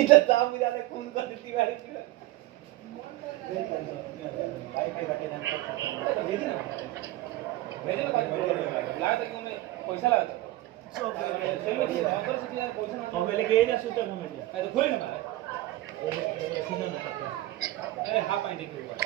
इधर साफ हो जाने खून कर देती वाली की भाई के रखे ना भेज ना बात लाया था क्यों मैं पैसा लगा था सब सेल में दिया उधर से यार पैसा ना और मैं लेके जा सूटर में दिया तो खोल ना सीधा ना अरे हाफ पॉइंट के ऊपर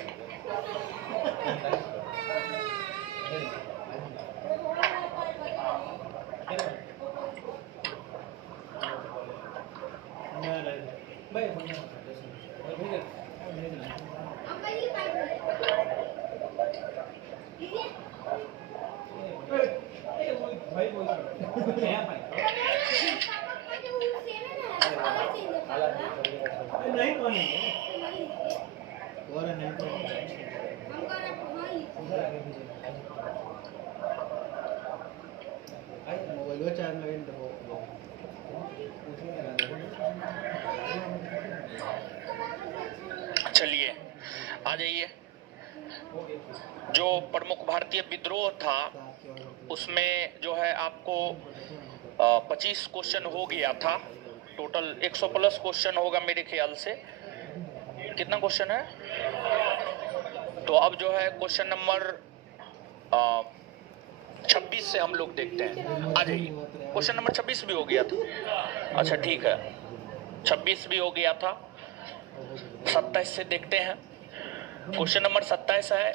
भाई मोबाइल चार्ज लगे चलिए आ जाइए। जो प्रमुख भारतीय विद्रोह था उसमें जो है आपको 25 क्वेश्चन हो गया था। टोटल 100 प्लस क्वेश्चन होगा मेरे ख्याल से। कितना क्वेश्चन है? तो अब जो है क्वेश्चन नंबर 26 से हम लोग देखते हैं। आ जाइए। क्वेश्चन नंबर 26 भी हो गया था। अच्छा ठीक है, 26 भी हो गया था। 27 से देखते हैं। क्वेश्चन नंबर 27 है,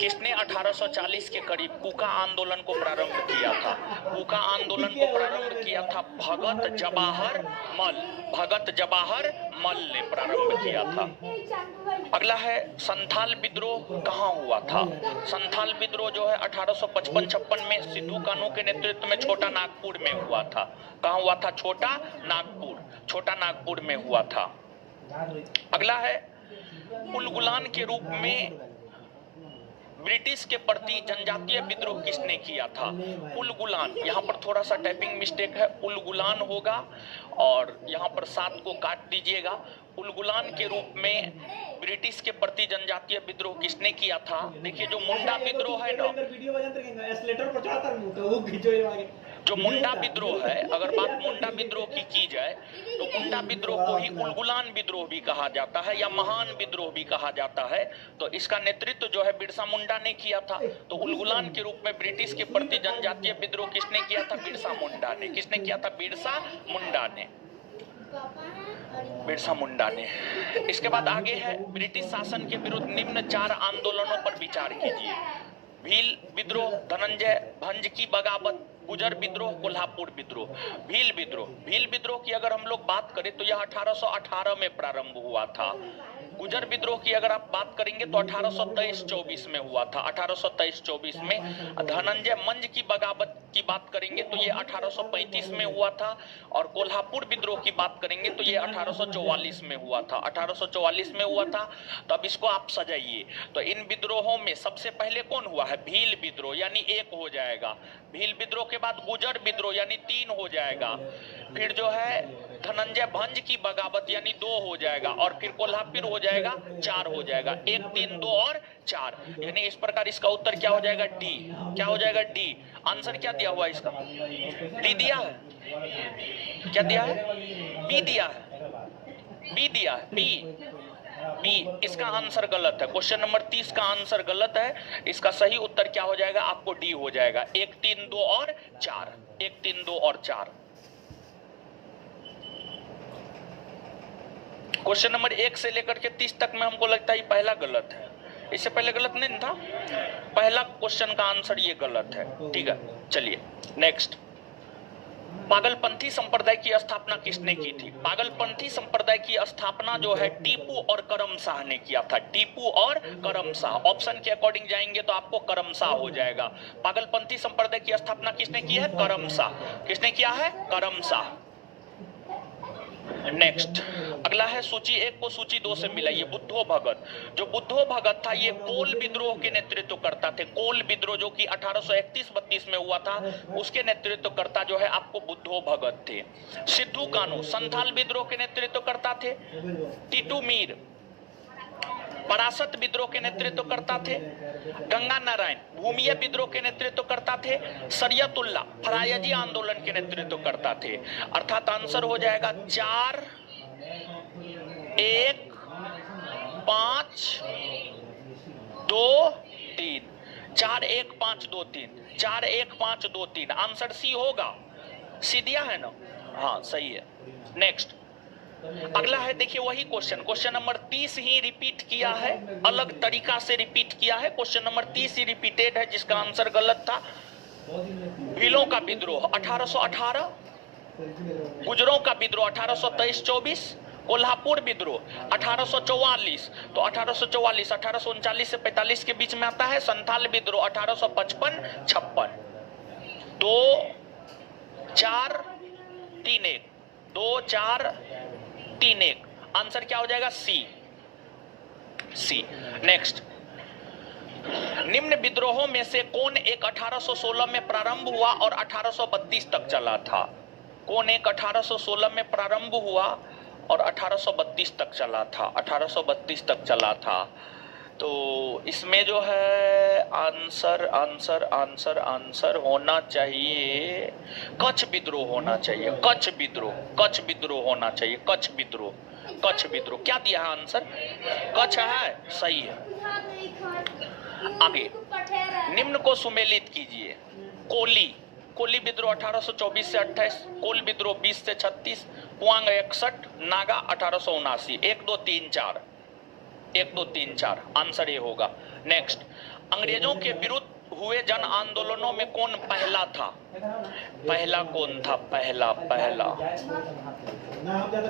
किसने 1840 के करीब कूका आंदोलन को प्रारंभ किया था? कूका आंदोलन को प्रारंभ किया था भगत जवाहर मल ने प्रारंभ किया था। अगला है, संथाल विद्रोह कहाँ हुआ था? संथाल विद्रोह जो है 1855-56 में सिद्धू कानू के नेतृत्व में छोटा नागपुर में हुआ था। कहाँ हुआ था? छोटा नागपुर में हुआ था। अगला है, उलगुलान के रूप में ब्रिटिश के प्रति जनजातीय विद्रोह किसने किया था? उलगुलान, यहाँ पर थोड़ा सा टाइपिंग मिस्टेक है, उलगुलान होगा और यहाँ पर 7 को काट दीजिएगा। उलगुलान के रूप में ब्रिटिश के प्रति जनजातीय विद्रोह किसने किया था? देखिए जो मुंडा विद्रोह है ना, जो मुंडा विद्रोह है, अगर बात मुंडा विद्रोह की जाए तो मुंडा विद्रोह को ही उलगुलान विद्रोह भी कहा जाता है या महान विद्रोह भी कहा जाता है। तो इसका नेतृत्व जो है बिरसा मुंडा ने किया था। तो उलगुलान के रूप में ब्रिटिश के प्रति जनजातीय विद्रोह किसने किया था? बिरसा मुंडा ने। किसने किया था? बिरसा मुंडा ने। इसके बाद आगे है, ब्रिटिश शासन के विरुद्ध निम्न 4 आंदोलनों पर विचार कीजिए। भील विद्रोह, धनंजय भंज की बगावत, गुजर विद्रोह, कोल्हापुर विद्रोह। भील विद्रोह की अगर हम लोग बात करें तो यह 1818 में प्रारंभ हुआ था। गुजर विद्रोह की अगर आप बात करेंगे तो 1823-24 में हुआ था। 1823-24 में। धनंजय मंज की बगावत की बात करेंगे तो ये 1835 में हुआ था। और कोल्हापुर विद्रोह की बात करेंगे तो ये 1844 में हुआ था। 1844 में हुआ था। तो अब इसको आप सजाइए। तो इन विद्रोहों में सबसे पहले कौन हुआ है? भील विद्रोह, यानी 1 हो जाएगा। भील विद्रोह के बाद गुजर विद्रोह यानी 3 हो जाएगा। फिर जो है धनंजय भंज की बगावत यानी 2 हो जाएगा। और फिर कोल्हापुर हो जाएगा 4 हो जाएगा। 1, 3, 2 और 4, यानी इस प्रकार इसका उत्तर क्या हो जाएगा? डी। क्या हो जाएगा? डी। आंसर क्या दिया हुआ इसका? डी दिया है। क्या दिया है? बी दिया है। बी दिया है। बी। इसका आंसर गलत है। क्वेश्चन नंबर 30 का आंसर गलत है। इसका सही उत्तर क्या हो जाएगा? आपको डी हो जाएगा। 1, 3, 2 और 4। 1, 3, 2 और 4। क्वेश्चन नंबर 1 से लेकर के 30 तक में हमको लगता है पहला गलत है। इससे पहले गलत नहीं था। पहला क्वेश्चन का आंसर ये गलत है। ठीक है, चलिए नेक्स्ट। पागलपंथी संप्रदाय की स्थापना किसने की थी? पागलपंथी संप्रदाय की स्थापना जो है टीपू और करम शाह ने किया था। टीपू और करम शाह। ऑप्शन के अकॉर्डिंग जाएंगे तो आपको करम शाह हो जाएगा। पागलपंथी संप्रदाय की स्थापना किसने की है? करम शाह। किसने किया है? करम शाह। नेक्स्ट अगला है, सूची 1 को सूची 2 से मिलाइए। बुद्धो भगत। जो बुद्धो भगत था ये कोल विद्रोह के नेतृत्व करता थे। कोल विद्रोह जो कि 1831-32 में हुआ था, उसके नेतृत्व करता जो है आपको बुद्धो भगत थे। सिद्धू कानू संथाल विद्रोह के नेतृत्व करता थे। टीटू मीर परासत विद्रोह के नेतृत्व करता थे। गंगा नारायण भूमिया विद्रोह के नेतृत्व करता थे। शरियतुल्लाह फरायजी आंदोलन के नेतृत्व करता थे। अर्थात आंसर हो जाएगा 4, 1 5 2 3 4 1 5 2 3 4 1 5 2 3 आंसर सी होगा। सी दिया है ना? हाँ सही है। नेक्स्ट अगला है, देखिए वही क्वेश्चन नंबर 30 ही रिपीट किया है, अलग तरीका से रिपीट किया है। क्वेश्चन नंबर 30 ही रिपीटेड है, जिसका आंसर गलत था। भीलों का विद्रोह 1818, गुजरों का विद्रोह 1823-24, कोल्हापुर विद्रोह 1844, तो 1844 1839 से 45 के बीच में आता है। संथाल विद्रोह 1855-56। 2 4 3 1 2 4 3 1 आंसर क्या हो जाएगा? सी। नेक्स्ट, निम्न विद्रोहों में से कौन एक 1816 में प्रारंभ हुआ और 1832 तक चला था? कौन एक 1816 में प्रारंभ हुआ और 1832 तक चला था? 1832 तक चला था। तो इसमें जो है आंसर होना चाहिए कच्छ विद्रोह होना चाहिए। कच्छ विद्रोह होना चाहिए। कच्छ विद्रोह क्या दिया है आंसर? कच्छ है, सही है। आगे, निम्न को सुमेलित कीजिए। कोली विद्रोह 1824 से 28, कोल विद्रोह 20 से 36, पुआंग 61, नागा 1879। 1 2 3 4 1 2 3 4 आंसर ये होगा। नेक्स्ट, अंग्रेजों के विरुद्ध हुए जन आंदोलनों में कौन पहला था? पहला कौन था? पहला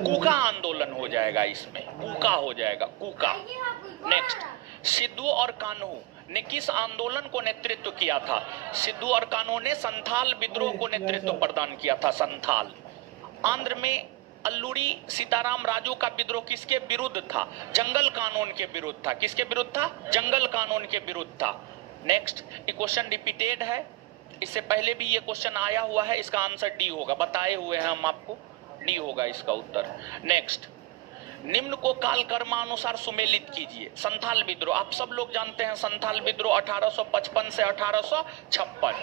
कूका आंदोलन हो जाएगा, इसमें कूका हो जाएगा, कूका। नेक्स्ट, सिद्धू और कान्हू ने किस आंदोलन को नेतृत्व किया था? सिद्धू और कान्हू ने संथाल विद्रोह को नेतृत्व प्रदान किया था। संथाल। आंध्र में अल्लूरी सीताराम राजू का विद्रोह किसके विरुद्ध था? जंगल कानून के विरुद्ध था। किसके विरुद्ध था? जंगल कानून के विरुद्ध था। नेक्स्ट, ये क्वेश्चन रिपीटेड है, इससे पहले भी ये क्वेश्चन आया हुआ है। इसका आंसर डी होगा, बताए हुए हैं हम आपको, डी होगा इसका उत्तर। नेक्स्ट, निम्न को काल कर्मानुसार सुमेलित कीजिए। संथाल विद्रोह आप सब लोग जानते हैं। संथाल विद्रोह 1855 से 1856।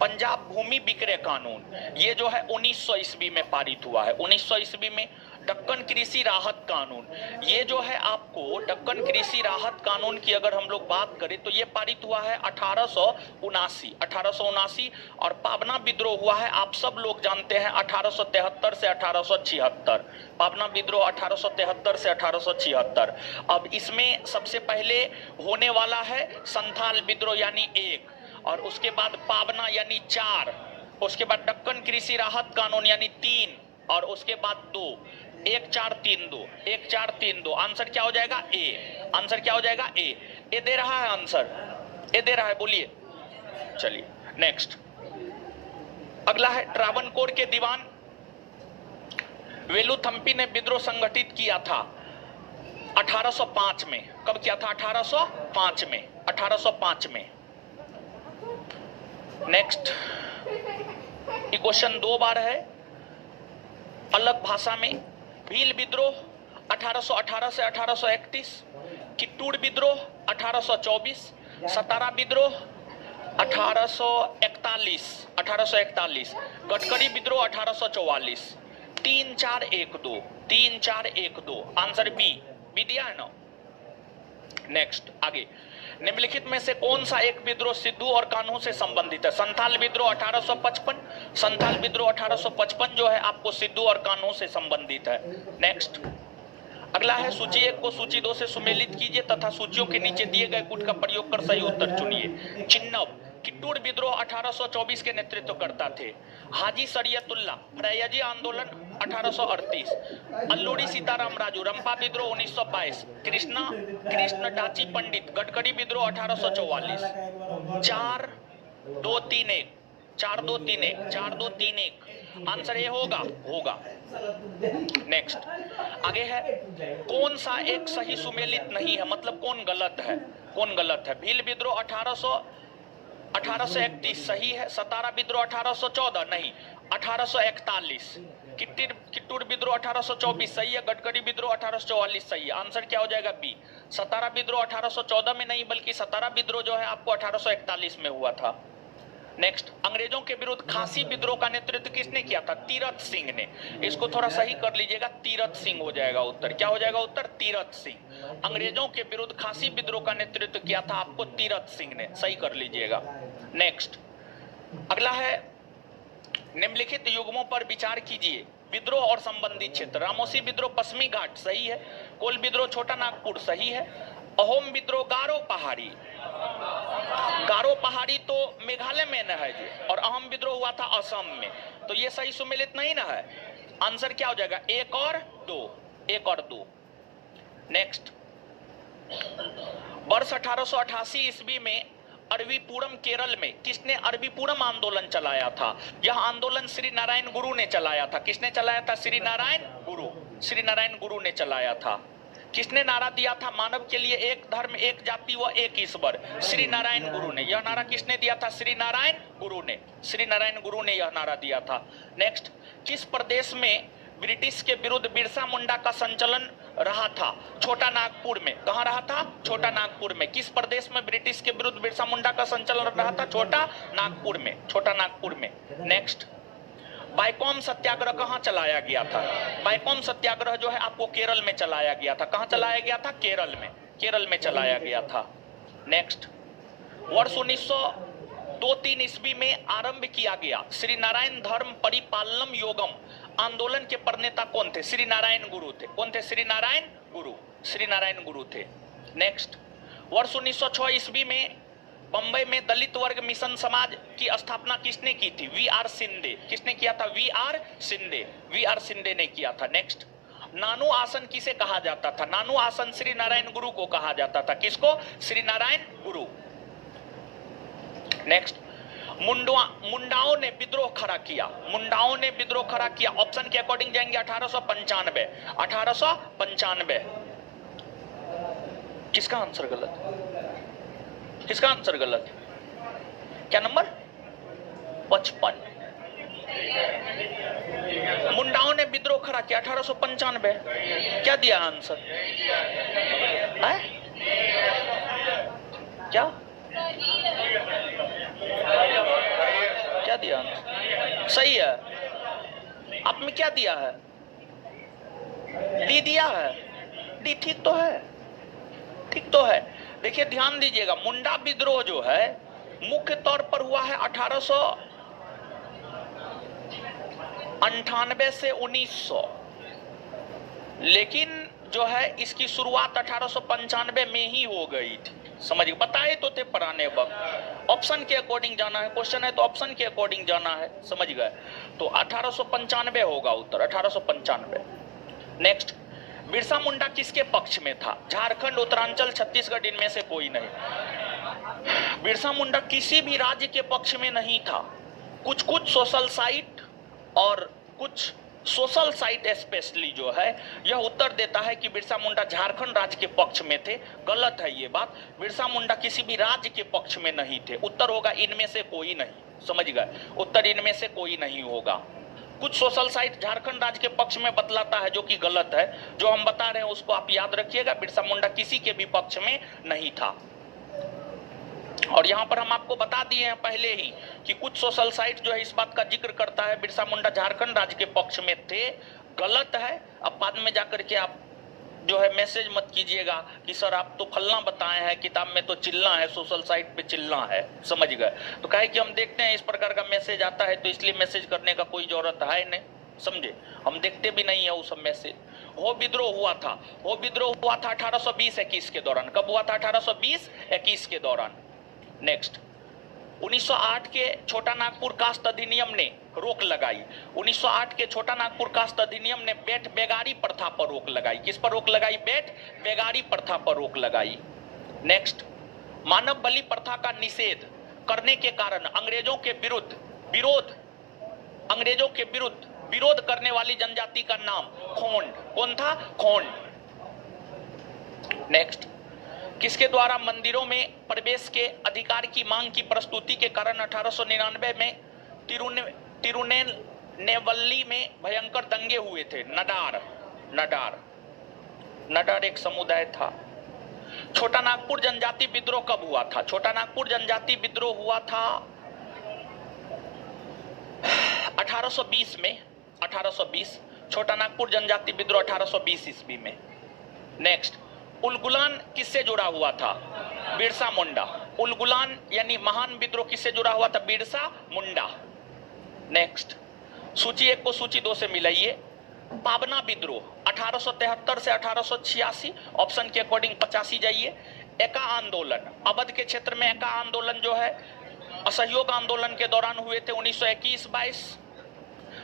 पंजाब भूमि विक्रय कानून, ये जो है 1900 ईस्वी में पारित हुआ है। 1900 ईस्वी में दक्कन कृषि राहत कानून, ये जो है आपको दक्कन कृषि राहत कानून की अगर हम लोग बात करें तो ये पारित हुआ है 1879। और पाबना विद्रोह हुआ है, आप सब लोग जानते हैं, 1873 से 1876। पाबना विद्रोह 1873 से 1876। अब इसमें सबसे पहले होने वाला है संथाल विद्रोह यानी 1, और उसके बाद पाबना यानी 4, उसके बाद दक्कन कृषि राहत कानून यानी 3, और उसके बाद 2। 1 4 3 2 1 4 3 2 आंसर क्या हो जाएगा? ए। आंसर क्या हो जाएगा? ए। ए दे रहा है आंसर, ए दे रहा है, बोलिए। चलिए नेक्स्ट, अगला है ट्रावनकोर के दीवान वेलुथम्पी ने विद्रोह संगठित किया था 1805 में। कब किया था? 1805 में। 1805 में। नेक्स्ट, ये क्वेश्चन 2 बार है अलग भाषा में। भील विद्रोह 1818 से 1831, कित्तूर विद्रोह 1824, सतारा विद्रोह 1841, गडकरी विद्रोह 1844। 3 4 1 2 3 4 1 2 आंसर बी दिया है ना। नेक्स्ट, आगे, निम्नलिखित में से कौन सा एक विद्रोह सिद्धू और कान्हू से संबंधित है? संथाल विद्रोह 1855। संथाल विद्रोह 1855 जो है आपको सिद्धू और कान्हू से संबंधित है। नेक्स्ट, अगला है सूची 1 को सूची 2 से सुमेलित कीजिए तथा सूचियों के नीचे दिए गए कूट का प्रयोग कर सही उत्तर चुनिए। चिन्नव कित्तूर विद्रोह 1824 के नेतृत्व करता थे। हाजी शरीयतुल्लाह फ्रैयजी आंदोलन 1838, अल्लूरी सीताराम राजू रंपा विद्रोह 1922, कृष्ण डाची पंडित गडकरी विद्रोह 1844। 4 2 3 1 4 2 3 1 4 2 3 1 आंसर ये होगा। नेक्स्ट, आगे है कौन सा एक सही सुमेलित नहीं है, मतलब कौन गलत है? भील विद्रोह 1831 सही है। सतारा विद्रोह 1814 नहीं, 1841। कित्तूर विद्रोह 1824 सही है। गडकरी विद्रोह 1844 सही है। आंसर क्या हो जाएगा? बी। सतारा विद्रोह 1814 में नहीं, बल्कि सतारा विद्रोह जो है आपको 1841 में हुआ था। नेक्स्ट, अंग्रेजों के विरुद्ध खासी विद्रोह का नेतृत्व किसने किया था? तीरथ सिंह ने। इसको थोड़ा सही कर लीजिएगा, तीरथ सिंह हो जाएगा उत्तर। क्या हो जाएगा उत्तर? तीरथ सिंह। अंग्रेजों के विरुद्ध खासी विद्रोह का नेतृत्व किया था आपको तीरथ सिंह ने, सही कर लीजिएगा। नेक्स्ट, अगला है निम्नलिखित युग्मों पर विचार कीजिए। विद्रोह और संबंधित क्षेत्र, रामोसी विद्रोह पश्चिमी घाट सही है, कोल विद्रोह छोटा नागपुर सही है, अहोम विद्रोह गारो पहाड़ी, गारो पहाड़ी तो मेघालय में न है जी, और अहोम विद्रोह हुआ था असम में, तो ये सही सुमेलित नहीं ना है। आंसर क्या हो जाएगा? 1 और 2, 1 और 2। नेक्स्ट, वर्ष 1888 ईस्वी में अरबीपुरम केरल में किसने अरबीपुरम आंदोलन चलाया था? यह आंदोलन श्री नारायण गुरु ने चलाया था। किसने चलाया था? श्री नारायण गुरु, श्री नारायण गुरु ने चलाया था। किसने नारा दिया था? मानव के लिए एक धर्म, एक जाति व एक ईश्वर, श्री नारायण गुरु ने। यह नारा किसने दिया था? श्री नारायण गुरु ने, श्री नारायण गुरु ने यह नारा दिया था। नेक्स्ट, किस प्रदेश में ब्रिटिश के विरुद्ध बिरसा मुंडा का संचलन रहा था? छोटा नागपुर में। कहां रहा था? छोटा नागपुर में। किस प्रदेश में ब्रिटिश के विरुद्ध बिरसा मुंडा का संचलन रहा था? छोटा नागपुर में, छोटा नागपुर में। नेक्स्ट, बाइकॉम सत्याग्रह कहां चलाया गया था? बाइकॉम सत्याग्रह जो है आपको केरल में चलाया गया था। कहां चलाया गया था? केरल में, केरल में चलाया गया था। नेक्स्ट, वर्ष 1902-3 ईस्वी में आरंभ किया गया श्री नारायण धर्म परिपालनम योगम आंदोलन के प्रणेता कौन थे? श्री नारायण गुरु थे। कौन थे? श्री नारायण गुरु, श्री नारायण गुरु थे। नेक्स्ट, वर्ष 1906 ईस्वी में बंबई में दलित वर्ग मिशन समाज की स्थापना किसने की थी? वी.आर. शिंदे। किसने किया था? वी.आर. शिंदे, वी.आर. शिंदे ने किया था। नेक्स्ट, नानू आसन किसे कहा जाता था? नानू आसन श्री नारायण गुरु को कहा जाता था। किसको? श्री नारायण गुरु। नेक्स्ट, मुंडाओं ने विद्रोह खड़ा किया, मुंडाओं ने विद्रोह खड़ा किया। ऑप्शन के अकॉर्डिंग जाएंगे 1895, 1895। किसका आंसर गलत? किसका आंसर गलत? क्या नंबर? 55। मुंडाओं ने विद्रोह खड़ा किया 1895। क्या दिया आंसर? है? क्या क्या दिया आंसर? सही है। आप में क्या दिया है? डी दिया है। डी ठीक तो है, ठीक तो है। देखिए ध्यान दीजिएगा, मुंडा विद्रोह जो है मुख्य तौर पर हुआ है 1898 से 1900, लेकिन जो है इसकी शुरुआत 1895 में ही हो गई थी। समझिए, बताए तो थे पुराने वक्त। ऑप्शन के अकॉर्डिंग जाना है, क्वेश्चन है तो ऑप्शन के अकॉर्डिंग जाना है, समझ गए। तो 1895 होगा उत्तर, 1895। नेक्स्ट, बिरसा मुंडा किसके पक्ष में था? झारखंड, उत्तरांचल, छत्तीसगढ़, इनमें से कोई नहीं। बिरसा मुंडा किसी भी राज्य के पक्ष में नहीं था। कुछ कुछ सोशल साइट और कुछ सोशल साइट स्पेशली जो है यह उत्तर देता है कि बिरसा मुंडा झारखंड राज्य के पक्ष में थे। गलत है ये बात। बिरसा मुंडा किसी भी राज्य के पक्ष में नहीं थे। उत्तर होगा इनमें से कोई नहीं। समझ गए? उत्तर इनमें से कोई नहीं होगा। कुछ सोशल साइट झारखंड राज्य के पक्ष में बतलाता है, जो कि गलत है। जो हम बता रहे हैं उसको आप याद रखिएगा। बिरसा मुंडा किसी के भी पक्ष में नहीं था। और यहाँ पर हम आपको बता दिए हैं पहले ही कि कुछ सोशल साइट जो है इस बात का जिक्र करता है बिरसा मुंडा झारखंड राज्य के पक्ष में थे। गलत है। अब बाद में जाकर के आप जो है मैसेज मत कीजिएगा कि सर आप तो फलना बताए हैं, किताब में तो चिल्ला है, सोशल साइट पे चिल्ला है। समझ गए? तो कहे कि हम देखते हैं इस प्रकार का मैसेज आता है तो इसलिए मैसेज करने का कोई जरूरत है नहीं। समझे? हम देखते भी नहीं है वो सब मैसेज। वो विद्रोह हुआ था, वो विद्रोह हुआ था 1820-21 के दौरान। कब हुआ था? 1820-21 के दौरान। नेक्स्ट, 1908 के छोटा नागपुर कास्ट अधिनियम ने रोक लगाई। 1908 के छोटा नागपुर कास्ट अधिनियम ने बेट बेगारी प्रथा पर रोक लगाई। किस पर रोक लगाई? बेट बेगारी प्रथा पर रोक लगाई। नेक्स्ट, मानव बलि प्रथा का निषेध करने के कारण अंग्रेजों के विरोध करने वाली जनजाति का नाम खोंड। कौन था? खोंड। नेक्स्ट, किसके द्वारा मंदिरों में प्रवेश के अधिकार की मांग की प्रस्तुति के कारण 1899 में तिरुनेलवेली में भयंकर दंगे हुए थे? नडार एक समुदाय था। छोटा नागपुर जनजाति विद्रोह कब हुआ था? छोटा नागपुर जनजाति विद्रोह हुआ था 1820 में 1820 छोटा नागपुर जनजाति विद्रोह 1820 ईस्वी में। नेक्स्ट, उलगुलान किससे जुड़ा हुआ था? बिरसा मुंडा। उलगुलान यानी महान विद्रोह किससे जुड़ा हुआ था? बिरसा मुंडा। नेक्स्ट, सूची 1 को सूची 2 से मिलाइए। पाबना विद्रोह 1873 से 1886, ऑप्शन के अकॉर्डिंग 85 जाइए। एका आंदोलन, अवध के क्षेत्र में एका आंदोलन जो है असहयोग आंदोलन के दौरान हुए थे 1921-22।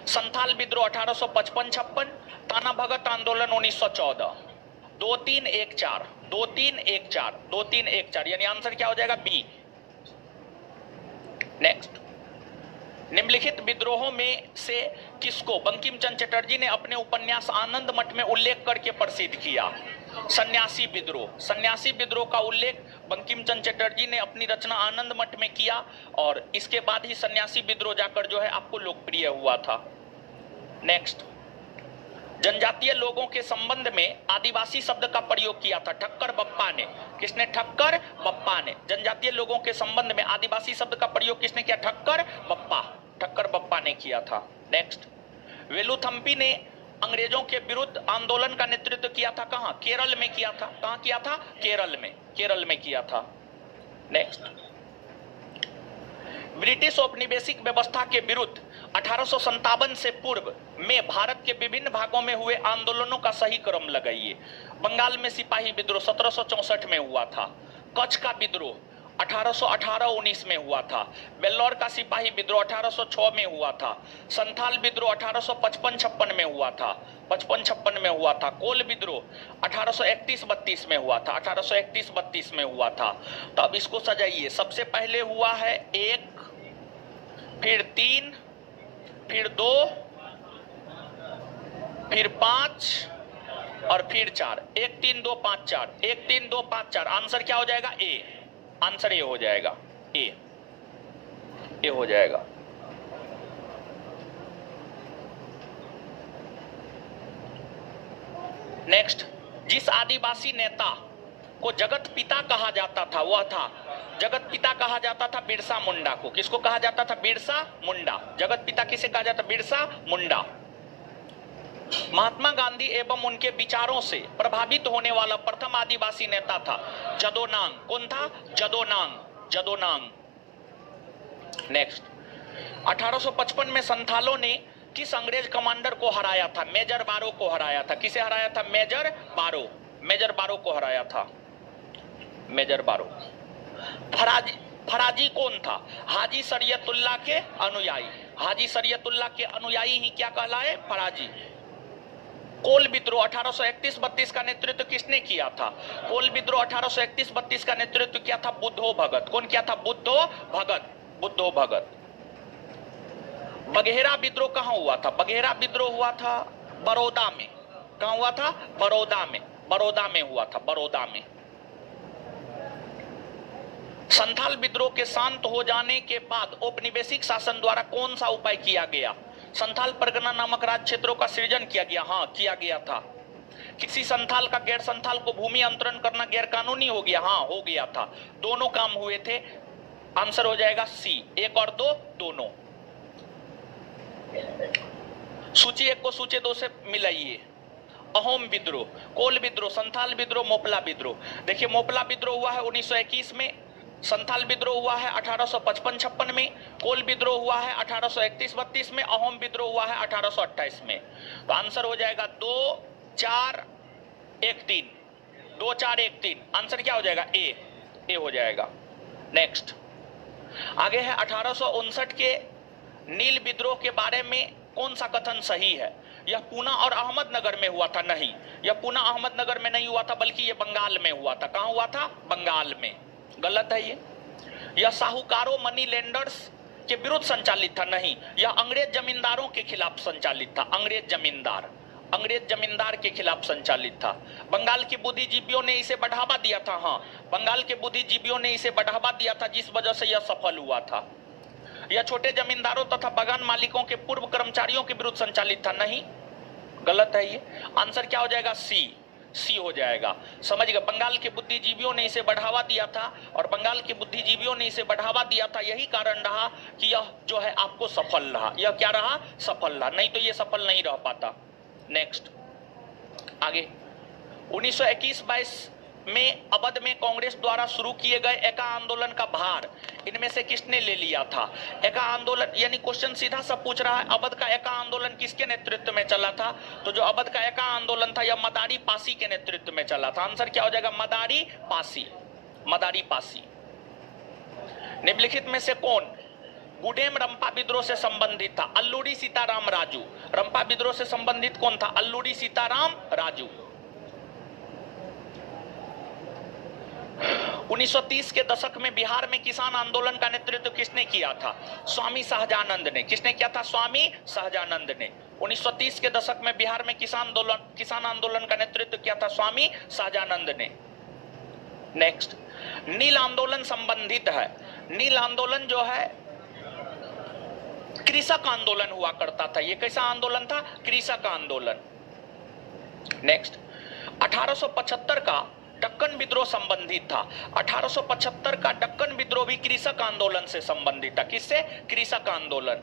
संथाल विद्रोह 1855-56, ताना भगत आंदोलन 1914। 2314 2314 2314 यानी आंसर क्या हो जाएगा? बी। नेक्स्ट, निम्नलिखित विद्रोहों में से किसको बंकिम चंद्र चटर्जी ने अपने उपन्यास आनंद मठ में उल्लेख करके प्रसिद्ध किया? सन्यासी विद्रोह। सन्यासी विद्रोह का उल्लेख बंकिम चंद्र चटर्जी ने अपनी रचना आनंद मठ में किया और इसके बाद ही सन्यासी विद्रोह जाकर जो है आपको लोकप्रिय हुआ था। नेक्स्ट, जनजातीय लोगों के संबंध में आदिवासी शब्द का प्रयोग किया था ठक्कर बप्पा ने। किसने? ठक्कर बप्पा ने। जनजातीय लोगों के संबंध में आदिवासी शब्द का प्रयोग किसने किया? ठक्कर बप्पा ने किया था। नेक्स्ट, वेलुथम्पी ने अंग्रेजों के विरुद्ध आंदोलन का नेतृत्व किया था कहां? केरल में किया था। कहां किया था? केरल में किया था। नेक्स्ट, ब्रिटिश औपनिवेशिक व्यवस्था के विरुद्ध 1857 से पूर्व में भारत के विभिन्न भागों में हुए आंदोलनों का सही क्रम लगाइए। बंगाल में सिपाही विद्रोह 1764 में हुआ था। कच्छ का विद्रोह 1818-19 में हुआ था। बेल्लौर का सिपाही विद्रोह 1806 में हुआ था। संथाल विद्रोह 1855-56 में हुआ था। 55-56 में हुआ था। कोल विद्रोह 1831-32 में हुआ था। 1831-32 में हुआ था। तो अब इसको सजाइए। सबसे पहले हुआ है 1, फिर 3, फिर 2, फिर 5 और फिर 4। 1 3 2 5 4 1 3 2 5 4। आंसर क्या हो जाएगा? ए। आंसर ए हो जाएगा। ए हो जाएगा। नेक्स्ट, जिस आदिवासी नेता को जगत पिता कहा जाता था वह था, जगत पिता कहा जाता था बिरसा मुंडा को। किसको कहा जाता था? बिरसा मुंडा। जगत पिता किसे कहा जाता? बिरसा मुंडा। महात्मा गांधी एवं उनके विचारों से प्रभावित होने वाला प्रथम आदिवासी नेता था जदोनांग। कौन था? जदोनांग। नेक्स्ट, 1855 में संथालों ने किस अंग्रेज कमांडर को हराया था? मेजर बारो को हराया था। किसे हराया था? मेजर बारो को हराया था। मेजर बारो। फराजी कौन था? हाजी शरीयतुल्लाह के अनुयायी। हाजी शरीयतुल्लाह के अनुयायी ही क्या कहलाए? फराजी। कोल विद्रोह 1831-32 का नेतृत्व किसने किया था? कोल विद्रोह 1831-32 का नेतृत्व किया था बुद्धो भगत। कौन किया था? बुद्धो भगत। बघेरा विद्रोह कहां हुआ था? बघेरा विद्रोह हुआ था बड़ौदा में। कहां हुआ था? बड़ौदा में हुआ था। बड़ौदा में। संथाल विद्रोह के शांत हो जाने के बाद औपनिवेशिक शासन द्वारा कौन सा उपाय किया गया? संथाल परगना नामक राज्य क्षेत्रों का सृजन किया गया। हाँ, किया गया था। किसी संथाल का गैर संथाल को भूमि अंतरण करना गैर कानूनी हो गया। हाँ, हो गया था। दोनों काम हुए थे। आंसर हो जाएगा सी। 1 और 2 दोनों। सूची 1 को सूची 2 से मिलाइए। अहोम विद्रोह, कोल विद्रोह, संथाल विद्रोह, मोपला विद्रोह। देखिए, मोपला विद्रोह हुआ है 1921 में, संथाल विद्रोह हुआ है 1855-56 में, कोल विद्रोह हुआ है 1831-32 में, अहोम विद्रोह हुआ है 1828 में। तो आंसर हो जाएगा 2 4 1 3। 2 4 1 3। आंसर क्या हो जाएगा? ए हो जाएगा। नेक्स्ट, आगे है 1859 के नील विद्रोह के बारे में कौन सा कथन सही है? यह पूना और अहमदनगर में हुआ था। नहीं, यह पूना अहमदनगर में नहीं हुआ था, बल्कि यह बंगाल में हुआ था। कहां हुआ था? बंगाल में। गलत है ये। यह साहूकारों मनी लेंडर्स के विरुद्ध संचालित था। नहीं, यह अंग्रेज जमींदारों के खिलाफ संचालित था। अंग्रेज जमींदार के खिलाफ संचालित था। बंगाल के बुद्धिजीवियों ने इसे बढ़ावा दिया था। हाँ, बंगाल के बुद्धिजीवियों ने इसे बढ़ावा दिया था, जिस वजह से यह सफल हुआ था। यह छोटे जमींदारों तथा बागान मालिकों के पूर्व कर्मचारियों के विरुद्ध संचालित था। नहीं, गलत है ये। आंसर क्या हो जाएगा? सी। सी हो जाएगा। समझ गए? बंगाल के बुद्धिजीवियों ने इसे बढ़ावा दिया था और बंगाल के बुद्धिजीवियों ने इसे बढ़ावा दिया था, यही कारण रहा कि यह जो है आपको सफल रहा। यह क्या रहा? सफल रहा, नहीं तो यह सफल नहीं रह पाता। नेक्स्ट आगे 1921-22 में अवध में कांग्रेस द्वारा शुरू किए गए एका आंदोलन का भार इनमें से किसने ले लिया था? एका आंदोलन यानी क्वेश्चन सीधा सा पूछ रहा है, अवध का एका आंदोलन किसके नेतृत्व में चला था? तो जो अवध का एका आंदोलन था यह मदारी पासी के नेतृत्व में चला था। आंसर क्या हो जाएगा? मदारी पासी। मदारी पासी। निम्नलिखित में से कौन गुडेम रंपा विद्रोह से संबंधित था? अल्लूरी सीताराम राजू। रंपा विद्रोह से संबंधित कौन था? अल्लूरी सीताराम राजू। 1930 के दशक में बिहार में किसान आंदोलन का नेतृत्व किसने किया था? स्वामी सहजानंद ने। किसने किया था? स्वामी सहजानंद ने। 1930 के दशक में बिहार में किसान आंदोलन का नेतृत्व किया था स्वामी सहजानंद ने। नेक्स्ट नील आंदोलन संबंधित है। नील आंदोलन जो है कृषक आंदोलन हुआ करता था। यह कैसा आंदोलन था? कृषक आंदोलन। नेक्स्ट 1875 का दक्कन विद्रोह संबंधित था। 1875 का दक्कन विद्रोह भी कृषक आंदोलन से संबंधित था। किससे? कृषक आंदोलन।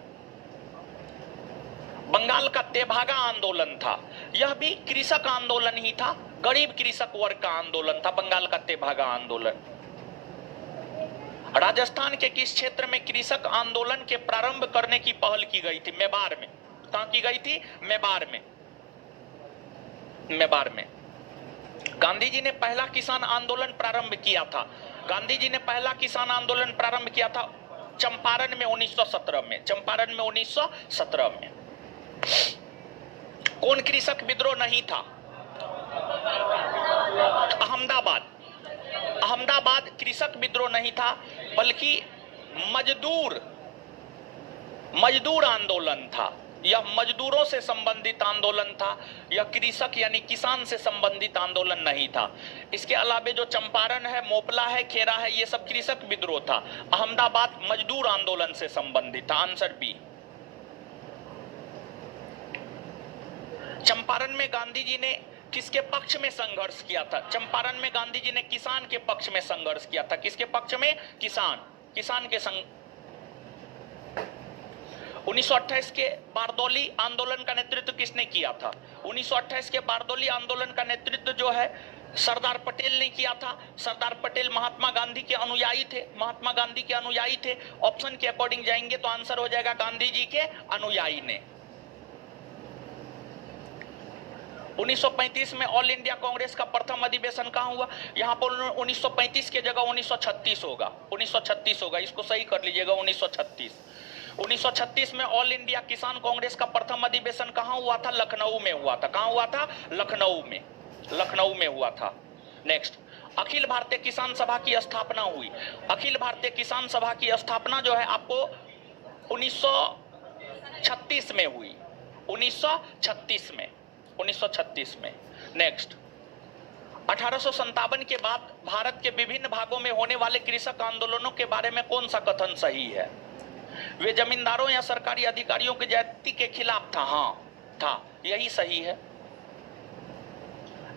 बंगाल का तेभागा आंदोलन था, यह भी कृषक आंदोलन ही था, गरीब कृषक वर्ग का आंदोलन था बंगाल का तेभागा आंदोलन। राजस्थान के किस क्षेत्र में कृषक आंदोलन के प्रारंभ करने की पहल की गई थी? मेवाड़ में। कहां की गई थी? मेवाड़ में। मेवाड़ में गांधी जी ने पहला किसान आंदोलन प्रारंभ किया था। गांधी जी ने पहला किसान आंदोलन प्रारंभ किया था चंपारण में 1917 में। चंपारण में 1917 में। कौन कृषक विद्रोह नहीं था? अहमदाबाद। अहमदाबाद कृषक विद्रोह नहीं था बल्कि मजदूर आंदोलन था। यह मजदूरों से संबंधित आंदोलन था, यह कृषक यानी किसान से संबंधित आंदोलन नहीं था। इसके अलावा जो चंपारण है, मोपला है, खेरा है, यह सब कृषक विद्रोह था। अहमदाबाद मजदूर आंदोलन से संबंधित था। Answer B. चंपारण में गांधी जी ने किसके पक्ष में संघर्ष किया था? चंपारण में गांधी जी ने किसान के पक्ष में संघर्ष किया था। किसके पक्ष में? किसान के 1928 के बारदौली आंदोलन का नेतृत्व किसने किया था? 1928 के बारदौली आंदोलन का नेतृत्व जो है सरदार पटेल ने किया था। सरदार पटेल महात्मा गांधी के अनुयायी थे। महात्मा गांधी के अनुयायी थे। ऑप्शन के अकॉर्डिंग जाएंगे तो आंसर हो जाएगा गांधी जी के अनुयायी ने। 1935 में ऑल इंडिया कांग्रेस का प्रथम अधिवेशन कहां हुआ? यहां पर 1935 के जगह 1936 होगा। 1936 होगा, इसको सही कर लीजिएगा। 1936 में ऑल इंडिया किसान कांग्रेस का प्रथम अधिवेशन कहां हुआ था? लखनऊ में हुआ था। कहां हुआ था? लखनऊ में हुआ था। नेक्स्ट अखिल भारतीय किसान सभा की स्थापना हुई। अखिल भारतीय किसान सभा की स्थापना जो है आपको 1936 में हुई। 1936 में। नेक्स्ट 1857 के बाद भारत के विभिन्न भागों में होने वाले कृषक आंदोलनों के बारे में कौन सा कथन सही है? वे जमींदारों या सरकारी अधिकारियों की ज्यादती के खिलाफ था। हाँ था, यही सही है।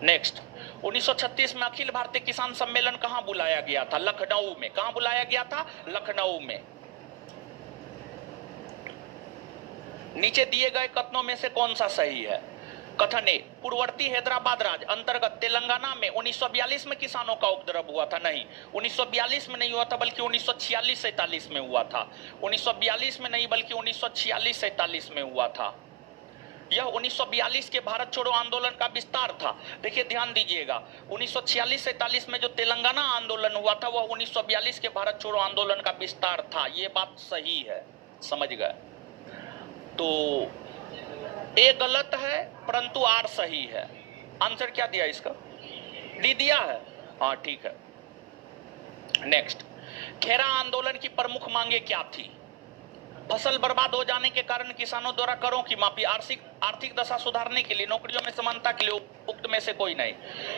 नेक्स्ट 1936 में अखिल भारतीय किसान सम्मेलन कहां बुलाया गया था? लखनऊ में। कहां बुलाया गया था? लखनऊ में। नीचे दिए गए कथनों में से कौन सा सही है? कथन ए, पूर्ववर्ती हैदराबाद राज्य अंतर्गत तेलंगाना में 1942 में किसानों का उपद्रव हुआ था। नहीं, 1942 में नहीं हुआ था बल्कि 1946-47 में हुआ था। 1942 में नहीं बल्कि 1946-47 में हुआ था। यह 1942 के भारत छोड़ो आंदोलन का विस्तार था। देखिए ध्यान दीजिएगा, 1946-47 में जो तेलंगाना आंदोलन हुआ था वह 1942 के भारत छोड़ो आंदोलन का विस्तार था। यह बात सही है, समझ गए? तो ए गलत है परंतु आर सही है। आंसर क्या दिया इसका? डी दिया है। हाँ ठीक है। नेक्स्ट खेरा आंदोलन की प्रमुख मांगे क्या थी? फसल बर्बाद हो जाने के कारण किसानों द्वारा करों की माफी, आर्थिक दशा सुधारने के लिए, नौकरियों में समानता के लिए, उक्त में से कोई नहीं।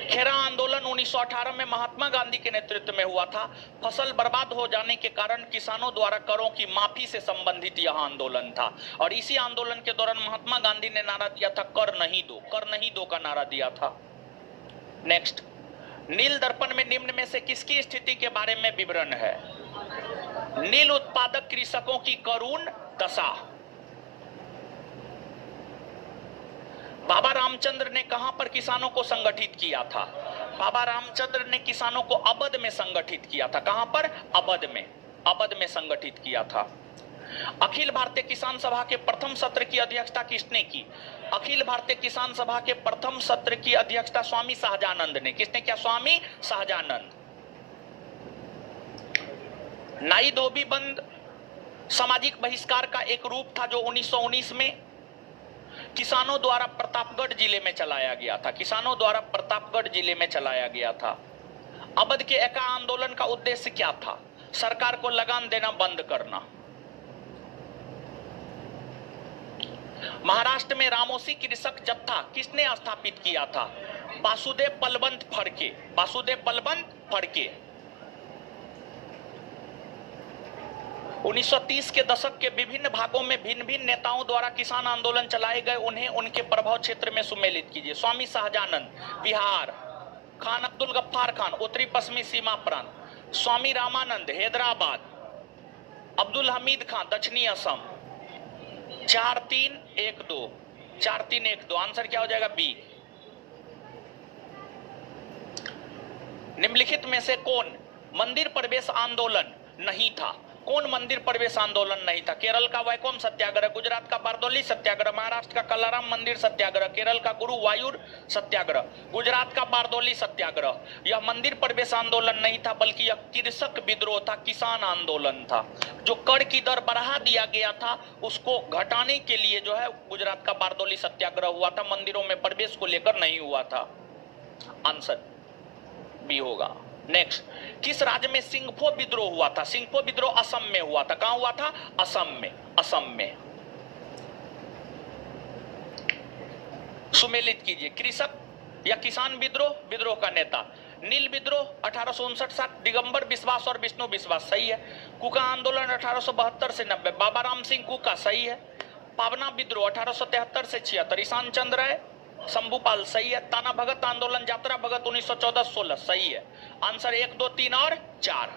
खेरा आंदोलन 1918 में महात्मा गांधी के नेतृत्व में हुआ था। फसल बर्बाद हो जाने के कारण किसानों द्वारा करों की माफी से संबंधित यह आंदोलन था। और इसी आंदोलन के दौरान महात्मा गांधी ने नारा दिया था कर नहीं दो का नारा दिया था। नेक्स्ट, नील दर्पण में निम्न में से किसकी स्थिति के बारे में विवरण है? नील उत्पादक कृषकों की करुण दशा। बाबा रामचंद्र ने कहां पर किसानों को संगठित किया था? बाबा रामचंद्र ने किसानों को अवध में संगठित किया था। कहां पर? अवध में संगठित किया था। अखिल भारतीय किसान सभा के प्रथम सत्र की अध्यक्षता किसने की? अखिल भारतीय किसान सभा के प्रथम सत्र की अध्यक्षता स्वामी सहजानंद ने। किसने किया? स्वामी सहजानंद। नाई धोबी बंद सामाजिक बहिष्कार का एक रूप था जो 1919 में किसानों द्वारा प्रतापगढ़ जिले में चलाया गया था। किसानों द्वारा प्रतापगढ़ जिले में चलाया गया था। अवध के एका आंदोलन का उद्देश्य क्या था? सरकार को लगान देना बंद करना। महाराष्ट्र में रामोसी कृषक जत्था किसने स्थापित किया था? वासुदेव बलवंत फड़के। वासुदेव बलवंत फड़के। 1930 के दशक के विभिन्न भागों में भिन्न भिन्न नेताओं द्वारा किसान आंदोलन चलाए गए, उन्हें उनके प्रभाव क्षेत्र में सुमेलित कीजिए। स्वामी सहजानंद बिहार, खान अब्दुल गफ्फार खान उत्तरी पश्चिमी सीमा प्रांत, स्वामी रामानंद हैदराबाद, अब्दुल हमीद खान दक्षिणी असम। 4-3-1-2 4-3-1-2 आंसर क्या हो जाएगा? बी। निम्नलिखित में से कौन मंदिर प्रवेश आंदोलन नहीं था? कौन मंदिर प्रवेश आंदोलन नहीं था? केरल का वैकोम सत्याग्रह, गुजरात का बारदौली सत्याग्रह, महाराष्ट्र का कलाराम मंदिर सत्याग्रह, केरल का गुरुवायूर सत्याग्रह, गुजरात का बारदौली सत्याग्रह। यह मंदिर प्रवेश आंदोलन नहीं था बल्कि यह कृषक विद्रोह था, किसान आंदोलन था। जो कर की दर बढ़ा दिया गया था उसको घटाने के लिए जो है गुजरात का बारदौली सत्याग्रह हुआ था, मंदिरों में प्रवेश को लेकर नहीं हुआ था। आंसर बी होगा। नेक्स्ट, किस राज्य में सिंगफो विद्रोह हुआ था? सिंगफो विद्रोह असम में हुआ था। कहां हुआ था? असम में। असम में। सुमेलित कीजिए। कृषक या किसान विद्रोह, विद्रोह का नेता। नील विद्रोह 1859 दिगंबर बिस्वास और विष्णु बिस्वास, सही है। कुका आंदोलन 1872 से 90, बाबा राम सिंह कुका, सही है। पावना विद्रोह 1873 से 76, ईशान चंद्र राय शंभुपाल, सही है। ताना भगत आंदोलन, यात्रा भगत 1914-16, सही है। आंसर 1, 2, 3 और 4।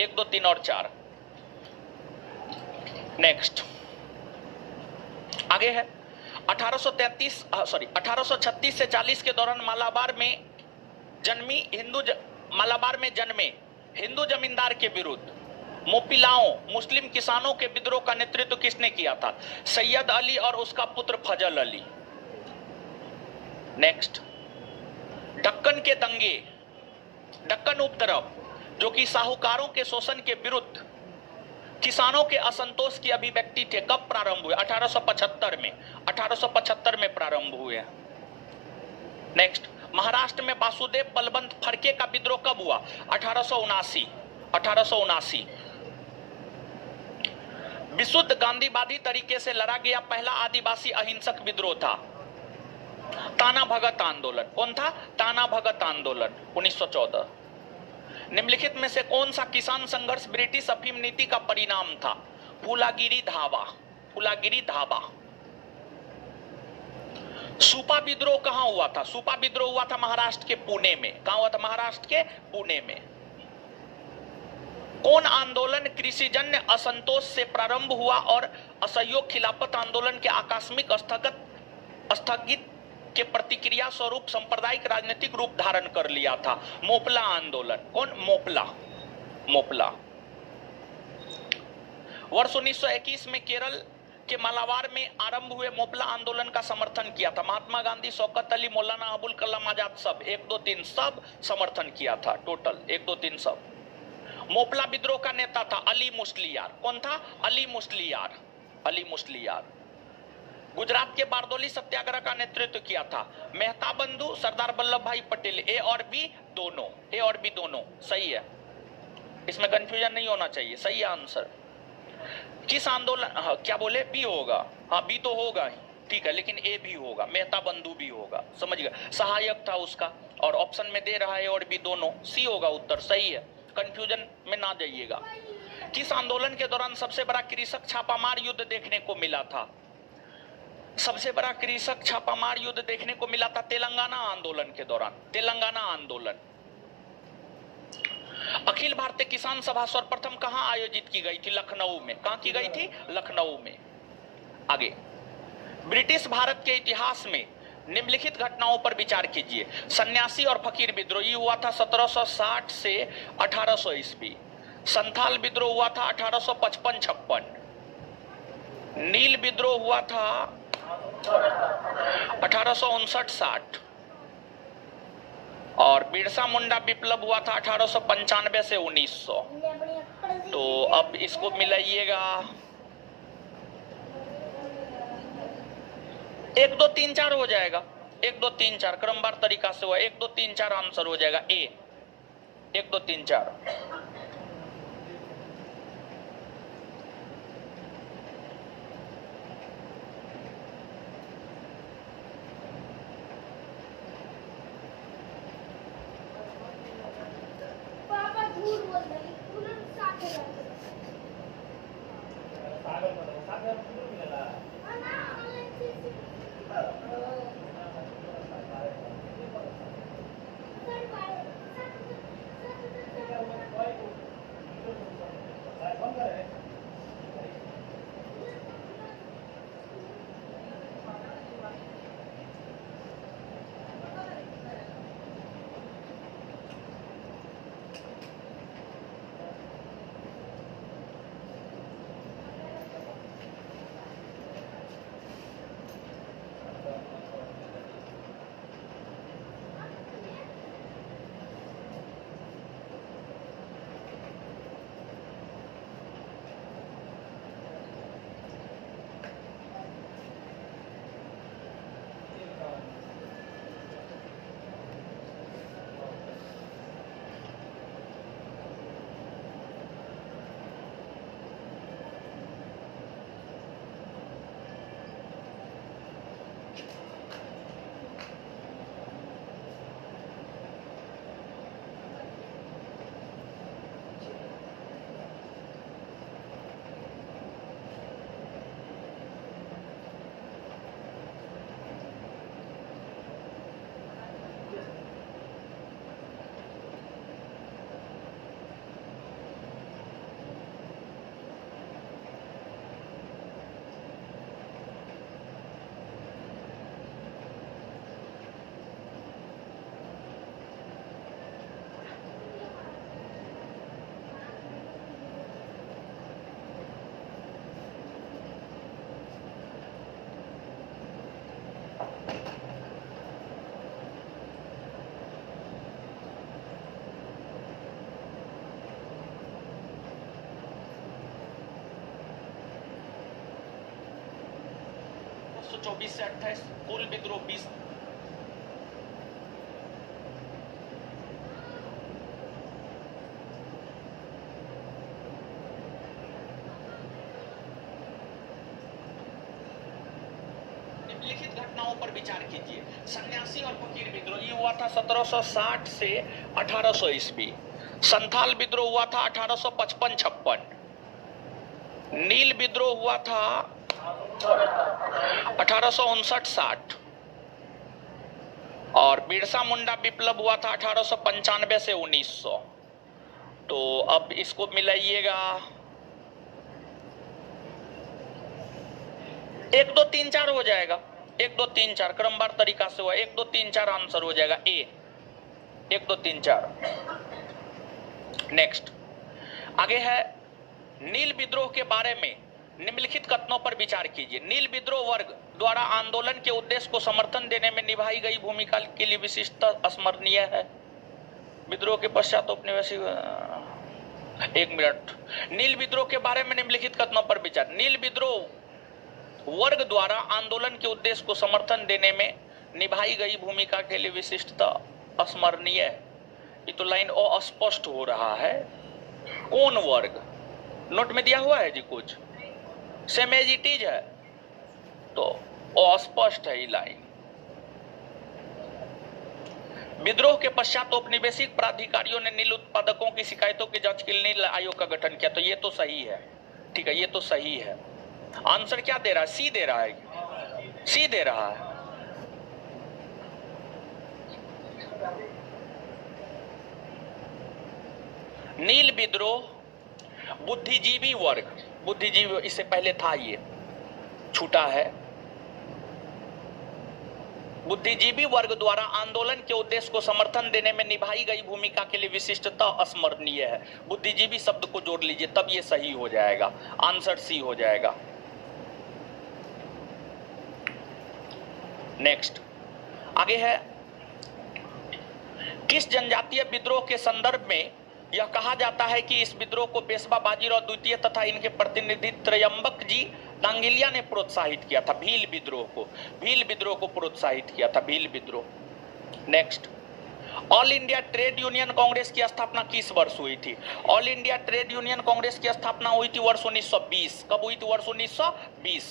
1, 2, 3 और 4। नेक्स्ट आगे है 1836 से 40 के दौरान मालाबार में जन्मे हिंदू जमींदार के विरुद्ध मोपिलाओं मुस्लिम किसानों के विद्रोह का नेतृत्व किसने किया था? सैयद अली और उसका पुत्र फजल अली। नेक्स्ट, दक्कन के दंगे, दक्कन उपद्रव जो कि साहूकारों के शोषण के विरुद्ध किसानों के असंतोष की अभिव्यक्ति थे, कब प्रारंभ हुए? 1875 में। 1875 में प्रारंभ हुए। नेक्स्ट, महाराष्ट्र में वासुदेव बलवंत फड़के का विद्रोह कब हुआ? 1879। 1879। विशुद्ध गांधीवादी तरीके से लड़ा गया पहला आदिवासी अहिंसक विद्रोह था ताना भगत आंदोलन। कौन था? ताना भगत आंदोलन 1914। निम्नलिखित में से कौन सा किसान संघर्ष ब्रिटिश अफीम नीति का परिणाम था? फूलागिरी धावा। फूलागिरी धावा। सूपा विद्रोह कहां हुआ था? सूपा विद्रोह हुआ था महाराष्ट्र के पुणे में। कहां हुआ था? महाराष्ट्र के पुणे में। कौन आंदोलन कृषिजन्य असंतोष से प्रारंभ हुआ और असहयोग खिलाफत आंदोलन के आकस्मिक स्थगित के प्रतिक्रिया स्वरूप सांप्रदायिक राजनीतिक रूप धारण कर लिया था? मोपला आंदोलन। कौन? मोपला। मोपला। वर्ष 1921 में केरल के मालाबार में आरंभ हुए मोपला आंदोलन का समर्थन किया था महात्मा गांधी, शौकत अली, मौलाना अबुल कलाम आजाद, सब 1, 2, 3 सब समर्थन किया था। टोटल 1, 2, 3 सब। मोपला विद्रोह का नेता था अली मुस्लियार। कौन था? अली मुस्लियार। अली मुस्लियार। गुजरात के बारदौली सत्याग्रह का नेतृत्व किया था मेहता बंधु, सरदार वल्लभ भाई पटेल। ए और बी दोनों। ए और बी दोनों सही है, इसमें कंफ्यूजन नहीं होना चाहिए। सही आंसर। किस आंदोलन, हाँ, क्या बोले? बी होगा। हाँ, बी तो होगा ही, ठीक है, लेकिन ए भी होगा, मेहता बंधु भी होगा। समझ गया? सहायक था उसका, और ऑप्शन में दे रहा है और बी दोनों। सी होगा उत्तर। सही है, कंफ्यूजन में ना जाइएगा। किस आंदोलन के दौरान सबसे बड़ा कृषक छापामार युद्ध देखने को मिला था? सबसे बड़ा कृषक छापामार युद्ध देखने को मिला था तेलंगाना आंदोलन के दौरान। तेलंगाना आंदोलन, अखिल भारतीय किसान सभा सर्वप्रथम कहां आयोजित की गई थी? लखनऊ में। कहां की गई थी? लखनऊ में। आगे, ब्रिटिश भारत के इतिहास में निम्नलिखित घटनाओं पर विचार कीजिए। सन्यासी और फकीर विद्रोह हुआ था 1760 से 1800 ईस्वी। संथाल विद्रोह हुआ था 1855-56। नील विद्रोह हुआ था 1859-60 और बिरसा मुंडा विप्लव हुआ था 1895 से 1900। तो अब इसको मिलाइएगा, 1 2 3 4 हो जाएगा। 1 2 3 4 क्रमवार तरीका से हुआ। 1 2 3 4 आंसर हो जाएगा ए। 1 2 3 4। पापा झूठ बोल रहे हैं, तुरंत साथ हो जाते हैं। अन्ना ऑनलाइन से तो 24 से 28 कुल विद्रोह 20। निम्नलिखित घटनाओं पर विचार कीजिए। सन्यासी और फकीर विद्रोह हुआ था 1760 से 1800 ईस्वी। संथाल विद्रोह हुआ था 1855-56। नील विद्रोह हुआ था 1859-60 और बिरसा मुंडा विप्लव हुआ था 1895 से 1900। तो अब इसको मिलाइएगा, 1 2 3 4 हो जाएगा। 1 2 3 4 क्रमवार तरीका से हुआ। 1 2 3 4 आंसर हो जाएगा ए। 1 2 3 4। नेक्स्ट, आगे है नील विद्रोह के बारे में निम्नलिखित कथनों पर विचार कीजिए। नील विद्रोह वर्ग द्वारा आंदोलन के उद्देश्य को समर्थन देने में निभाई गई भूमिका के लिए विशिष्ट स्मरणीय है। विद्रोह के पश्चात उपनिवेशी, 1 मिनट। नील विद्रोह के बारे में निम्नलिखित कथनों पर विचार। नील विद्रोह वर्ग द्वारा आंदोलन के उद्देश्य को समर्थन देने में निभाई गई भूमिका के लिए विशिष्टता स्मरणीय। ये तो लाइन अस्पष्ट हो रहा है। कौन वर्ग? नोट में दिया हुआ है जी कुछ, सेम एज इट इज है, तो अस्पष्ट है ये लाइन। विद्रोह के पश्चात औपनिवेशिक प्राधिकारियों ने नील उत्पादकों की शिकायतों की जांच के लिए नील आयोग का गठन किया। तो ये तो सही है, ठीक है, ये तो सही है। आंसर क्या दे रहा है? सी दे रहा है। सी दे रहा है। नील विद्रोह, बुद्धिजीवी वर्ग, बुद्धिजीवी इससे पहले था, ये छूटा है। बुद्धिजीवी वर्ग द्वारा आंदोलन के उद्देश्य को समर्थन देने में निभाई गई भूमिका के लिए विशिष्टता अस्मरणीय है। बुद्धिजीवी शब्द को जोड़ लीजिए, तब ये सही हो जाएगा, आंसर सी हो जाएगा। नेक्स्ट आगे है, किस जनजातीय विद्रोह के संदर्भ में यह कहा जाता है कि इस विद्रोह को पेशवा बाजीराव द्वितीय तथा इनके प्रतिनिधि त्रयंबक जी डांगिलिया ने प्रोत्साहित किया था? भील विद्रोह को, भील विद्रोह को प्रोत्साहित किया था, भील विद्रोह। Next, all India trade union Congress की स्थापना किस वर्ष हुई थी? All India trade union Congress की स्थापना हुई थी वर्ष 1920। कब हुई थी? वर्ष 1920।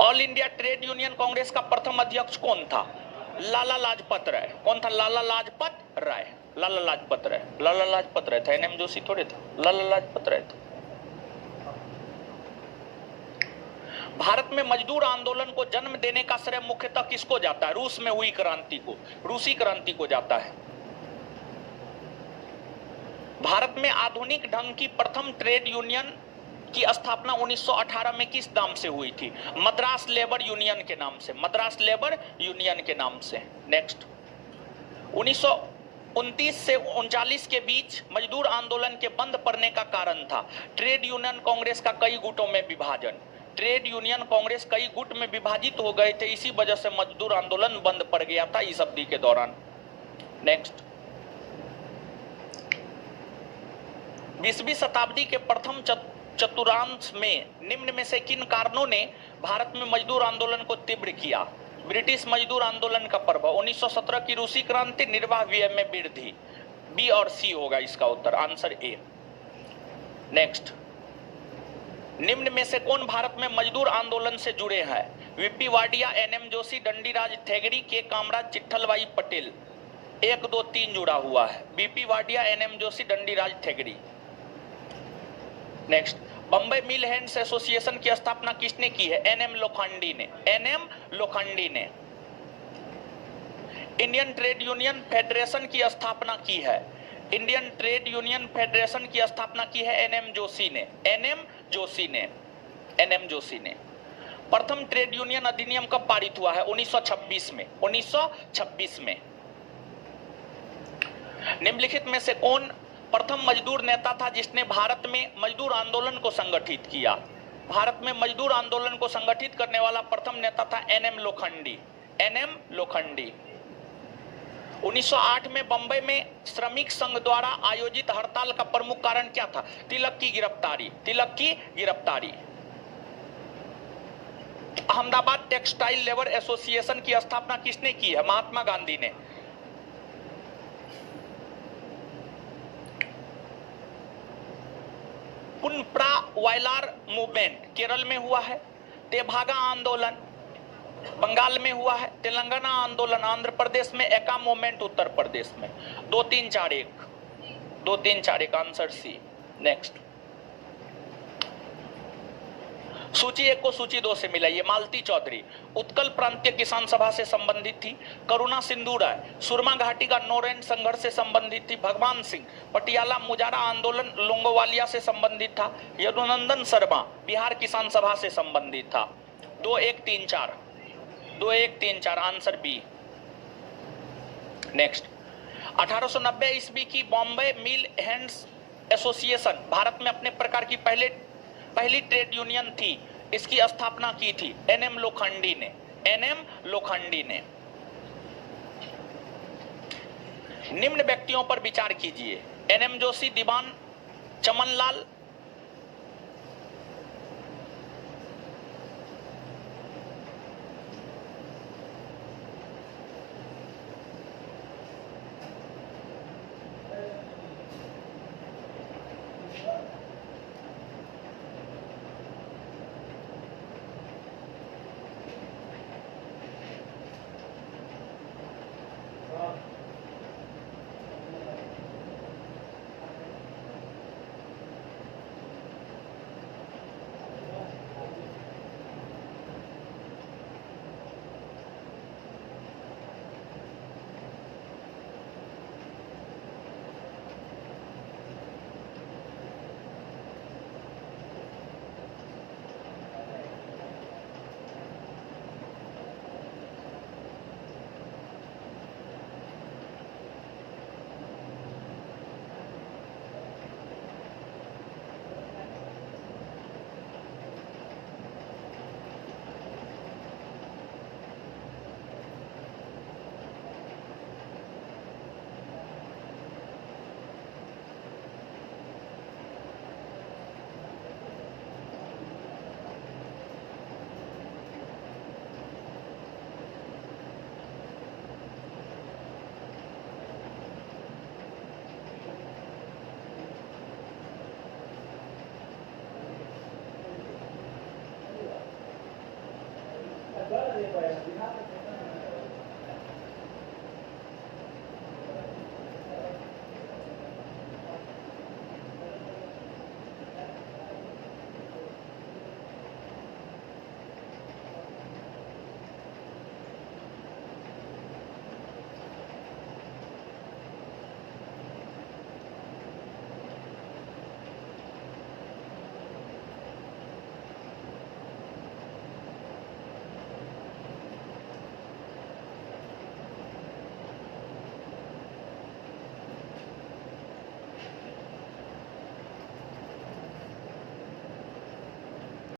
All India trade union Congress का प्रथम अध्यक्ष कौन था? लाला लाजपत राय। कौन था? लाला लाजपत राय। लाला लाजपत राय, लाला लाजपत राय था, एनएम जोशी थोड़े थे, लाला लाजपत राय था। भारत में मजदूर आंदोलन को जन्म देने का श्रेय मुख्यतः किसको जाता है? रूस में हुई क्रांति को, रूसी क्रांति को जाता है। भारत में आधुनिक ढंग की प्रथम ट्रेड यूनियन की स्थापना 1918 में किस नाम से हुई थी? मद्रास लेबर यूनियन के नाम से, मद्रास लेबर यूनियन के नाम से। नेक्स्ट, 1929 से 39 के बीच मजदूर आंदोलन के बंद पड़ने का कारण था ट्रेड यूनियन कांग्रेस का कई गुटों में विभाजन। ट्रेड यूनियन कांग्रेस कई गुट में विभाजित हो गए थे, इसी वजह से मजदूर आंदोलन बंद पड़ गया था इस अवधि के दौरान। नेक्स्ट, 20वीं शताब्दी के प्रथम चतुर्थांश में निम्न में से किन कारणों ने भारत में मजदूर आंदोलन को तीव्र किया? ब्रिटिश मजदूर आंदोलन का प्रभाव, 1917 की रूसी क्रांति, निर्वाह व्यय में वृद्धि। बी और सी होगा इसका उत्तर, आंसर ए। नेक्स्ट, निम्न में से कौन भारत में मजदूर आंदोलन से जुड़े हैं? वीपी वाडिया, एनएम जोशी, दंडीराज थेगड़ी, के कामराज, चिट्ठलबाई पटेल। 1, 2, 3 जुड़ा हुआ है, BP Wadia, NM Joshi, Dandiraj Thengadi. Next, Bombay mill hands association की स्थापना किसने की है? एनएम लोखंडी ने, एनएम लोखंडी ने। इंडियन ट्रेड यूनियन फेडरेशन की स्थापना की है, इंडियन ट्रेड यूनियन फेडरेशन की स्थापना की है एनएम जोशी ने, एनएम जोशी ने, एनएम जोशी ने। प्रथम ट्रेड यूनियन अधिनियम कब पारित हुआ है? 1926 में, 1926 में। निम्नलिखित में से कौन प्रथम मजदूर नेता था जिसने भारत में मजदूर आंदोलन को संगठित किया? भारत में मजदूर आंदोलन को संगठित करने वाला प्रथम नेता था एनएम लोखंडी, एनएम लोखंडी। 1908 में बंबई में श्रमिक संघ द्वारा आयोजित हड़ताल का प्रमुख कारण क्या था? तिलक की गिरफ्तारी, तिलक की गिरफ्तारी। अहमदाबाद टेक्सटाइल लेबर एसोसिएशन की स्थापना किसने की है? महात्मा गांधी ने। पुनप्रा वायलार मूवमेंट केरल में हुआ है। तेभागा आंदोलन बंगाल में हुआ है। तेलंगाना आंदोलन आंध्र प्रदेश में। एका मूवमेंट उत्तर प्रदेश में। 2, 3, 4, 1, 2, 3, 4, 1 आंसर सी। नेक्स्ट, सूची 1 को सूची 2 से मिलाइए। मालती चौधरी उत्कल प्रांतीय किसान सभा से संबंधित थी। करुणा सिंधु राय सुरमा घाटी का नोरेन संघर्ष से संबंधित थी। भगवान सिंह पटियाला मुजारा आंदोलन लोंगोवालिया से संबंधित था। यदुनंदन शर्मा बिहार किसान सभा से संबंधित था। 2, 1, 3, 4, 2, 1, 3, 4 आंसर बी। नेक्स्ट, 1890 ईस्वी की बॉम्बे मिल हैंड्स एसोसिएशन भारत में अपने प्रकार की पहली ट्रेड यूनियन थी। इसकी स्थापना की थी एनएम लोखंडी ने, एनएम लोखंडी ने। निम्न व्यक्तियों पर विचार कीजिए। एनएम जोशी, दीवान चमनलाल,